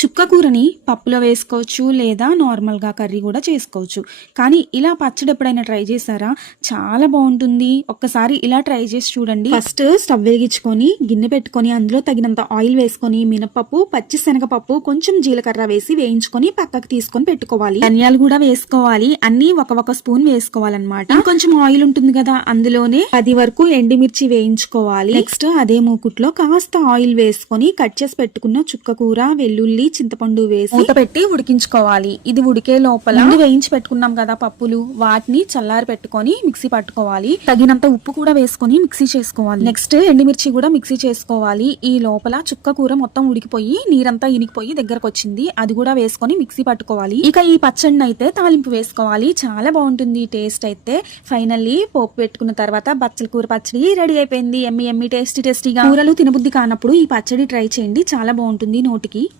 చుక్క కూరని పప్పులో వేసుకోవచ్చు లేదా నార్మల్గా కర్రీ కూడా చేసుకోవచ్చు. కానీ ఇలా పచ్చడి ఎప్పుడైనా ట్రై చేశారా? చాలా బాగుంటుంది. ఒక్కసారి ఇలా ట్రై చేసి చూడండి. ఫస్ట్ స్టవ్ వెలిగించుకొని గిన్నె పెట్టుకొని అందులో తగినంత ఆయిల్ వేసుకొని మినపప్పు, పచ్చి శనగపప్పు, కొంచెం జీలకర్ర వేసి వేయించుకొని పక్కకు తీసుకొని పెట్టుకోవాలి. ధనియాలు కూడా వేసుకోవాలి. అన్ని ఒక స్పూన్ వేసుకోవాలన్నమాట. ఇంకొంచెం ఆయిల్ ఉంటుంది కదా, అందులోనే 10 వరకు ఎండుమిర్చి వేయించుకోవాలి. నెక్స్ట్ అదే మూకుట్లో కాస్త ఆయిల్ వేసుకొని కట్ చేసి పెట్టుకున్న చుక్క కూర, వెల్లుల్లి, చింతపండు వేసి మూత పెట్టి ఉడికించుకోవాలి. ఇది ఉడికే లోపల ముందు వేయించి పెట్టుకున్నాం కదా పప్పులు, వాటిని చల్లారి పెట్టుకొని మిక్సీ పట్టుకోవాలి. తగినంత ఉప్పు కూడా వేసుకొని మిక్సీ చేసుకోవాలి. నెక్స్ట్ ఎండుమిర్చి కూడా మిక్సీ చేసుకోవాలి. ఈ లోపల చుక్క కూర మొత్తం ఉడికిపోయి నీరంతా ఇనికిపోయి దగ్గరకు వచ్చింది. అది కూడా వేసుకొని మిక్సీ పట్టుకోవాలి. ఇక ఈ పచ్చడిని అయితే తాలింపు వేసుకోవాలి. చాలా బాగుంటుంది టేస్ట్ అయితే. ఫైనల్లీ పోపు పెట్టుకున్న తర్వాత బచ్చల కూర పచ్చడి రెడీ అయిపోయింది. ఎమ్మి ఎమ్మి టేస్టీగా. కూరలు తినబుద్ధి కానప్పుడు ఈ పచ్చడి ట్రై చేయండి. చాలా బాగుంటుంది నోటికి.